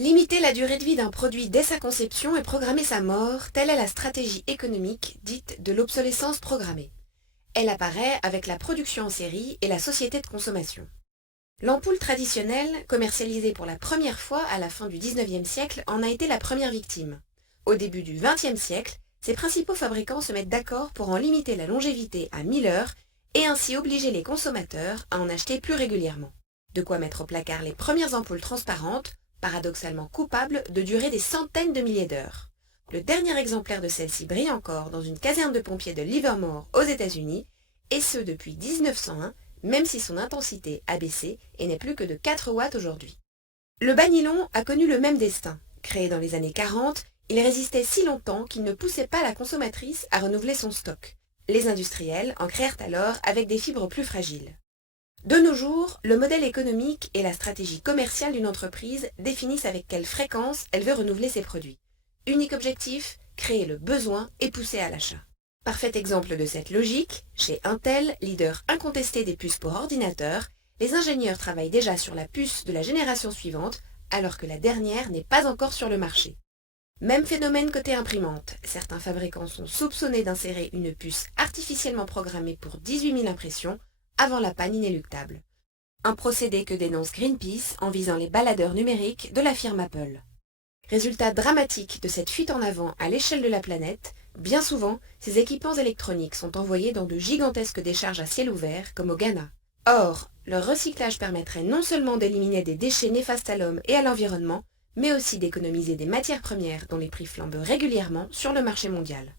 Limiter la durée de vie d'un produit dès sa conception et programmer sa mort, telle est la stratégie économique dite de l'obsolescence programmée. Elle apparaît avec la production en série et la société de consommation. L'ampoule traditionnelle, commercialisée pour la première fois à la fin du XIXe siècle, en a été la première victime. Au début du XXe siècle, ses principaux fabricants se mettent d'accord pour en limiter la longévité à 1000 heures et ainsi obliger les consommateurs à en acheter plus régulièrement. De quoi mettre au placard les premières ampoules transparentes, paradoxalement coupables de durer des centaines de milliers d'heures. Le dernier exemplaire de celle-ci brille encore dans une caserne de pompiers de Livermore aux États-Unis, et ce depuis 1901, même si son intensité a baissé et n'est plus que de 4 watts aujourd'hui. Le banylon a connu le même destin. Créé dans les années 40, il résistait si longtemps qu'il ne poussait pas la consommatrice à renouveler son stock. Les industriels en créèrent alors avec des fibres plus fragiles. De nos jours, le modèle économique et la stratégie commerciale d'une entreprise définissent avec quelle fréquence elle veut renouveler ses produits. Unique objectif, créer le besoin et pousser à l'achat. Parfait exemple de cette logique, chez Intel, leader incontesté des puces pour ordinateur, les ingénieurs travaillent déjà sur la puce de la génération suivante, alors que la dernière n'est pas encore sur le marché. Même phénomène côté imprimante, certains fabricants sont soupçonnés d'insérer une puce artificiellement programmée pour 18 000 impressions avant la panne inéluctable. Un procédé que dénonce Greenpeace en visant les baladeurs numériques de la firme Apple. Résultat dramatique de cette fuite en avant à l'échelle de la planète, bien souvent, ces équipements électroniques sont envoyés dans de gigantesques décharges à ciel ouvert, comme au Ghana. Or, leur recyclage permettrait non seulement d'éliminer des déchets néfastes à l'homme et à l'environnement, mais aussi d'économiser des matières premières dont les prix flambent régulièrement sur le marché mondial.